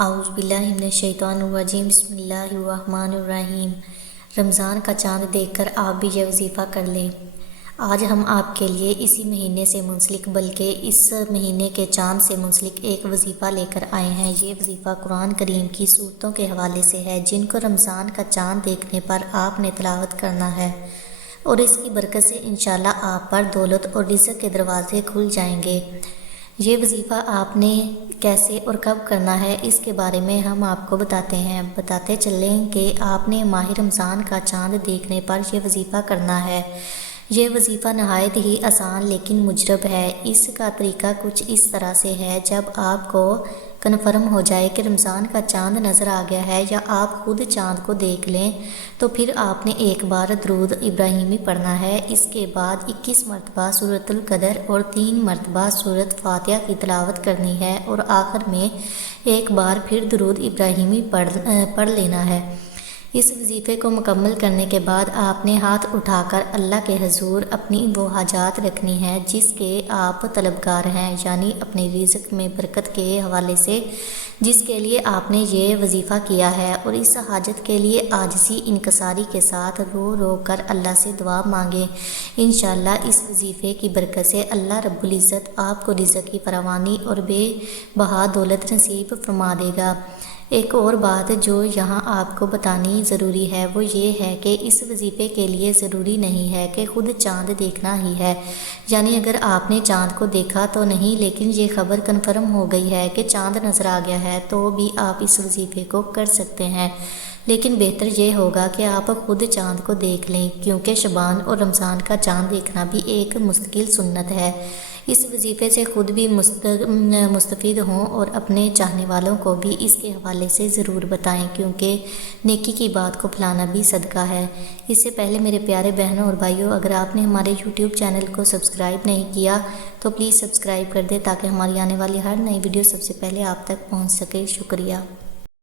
اعوذ باللہ من الشیطان الرجیم، بسم اللہ الرحمن الرحیم۔ رمضان کا چاند دیکھ کر آپ بھی یہ وظیفہ کر لیں۔ آج ہم آپ کے لیے اسی مہینے سے منسلک بلکہ اس مہینے کے چاند سے منسلک ایک وظیفہ لے کر آئے ہیں۔ یہ وظیفہ قرآن کریم کی سورتوں کے حوالے سے ہے جن کو رمضان کا چاند دیکھنے پر آپ نے تلاوت کرنا ہے، اور اس کی برکت سے انشاءاللہ آپ پر دولت اور رزق کے دروازے کھل جائیں گے۔ یہ وظیفہ آپ نے کیسے اور کب کرنا ہے اس کے بارے میں ہم آپ کو بتاتے چلیں کہ آپ نے ماہ رمضان کا چاند دیکھنے پر یہ وظیفہ کرنا ہے۔ یہ وظیفہ نہایت ہی آسان لیکن مجرب ہے۔ اس کا طریقہ کچھ اس طرح سے ہے، جب آپ کو کنفرم ہو جائے کہ رمضان کا چاند نظر آ گیا ہے یا آپ خود چاند کو دیکھ لیں تو پھر آپ نے ایک بار درود ابراہیمی پڑھنا ہے۔ اس کے بعد 21 مرتبہ سورۃ القدر اور 3 مرتبہ سورۃ فاتحہ کی تلاوت کرنی ہے، اور آخر میں ایک بار پھر درود ابراہیمی پڑھ لینا ہے۔ اس وظیفے کو مکمل کرنے کے بعد آپ نے ہاتھ اٹھا کر اللہ کے حضور اپنی وہ حاجات رکھنی ہے جس کے آپ طلبگار ہیں، یعنی اپنے رزق میں برکت کے حوالے سے جس کے لیے آپ نے یہ وظیفہ کیا ہے، اور اس حاجت کے لیے عاجزی انکساری کے ساتھ رو رو کر اللہ سے دعا مانگیں۔ انشاءاللہ اس وظیفے کی برکت سے اللہ رب العزت آپ کو رزق کی فراوانی اور بے بہا دولت نصیب فرما دے گا۔ ایک اور بات جو یہاں آپ کو بتانی ضروری ہے وہ یہ ہے کہ اس وظیفے کے لیے ضروری نہیں ہے کہ خود چاند دیکھنا ہی ہے، یعنی اگر آپ نے چاند کو دیکھا تو نہیں لیکن یہ خبر کنفرم ہو گئی ہے کہ چاند نظر آ گیا ہے تو بھی آپ اس وظیفے کو کر سکتے ہیں، لیکن بہتر یہ ہوگا کہ آپ خود چاند کو دیکھ لیں، کیونکہ شعبان اور رمضان کا چاند دیکھنا بھی ایک مستقل سنت ہے۔ اس وظیفے سے خود بھی مستفید ہوں اور اپنے چاہنے والوں کو بھی اس کے حوالے سے ضرور بتائیں، کیونکہ نیکی کی بات کو پھیلانا بھی صدقہ ہے۔ اس سے پہلے میرے پیارے بہنوں اور بھائیوں، اگر آپ نے ہمارے یوٹیوب چینل کو سبسکرائب نہیں کیا تو پلیز سبسکرائب کر دیں تاکہ ہماری آنے والی ہر نئی ویڈیو سب سے پہلے آپ تک پہنچ سکے۔ شکریہ۔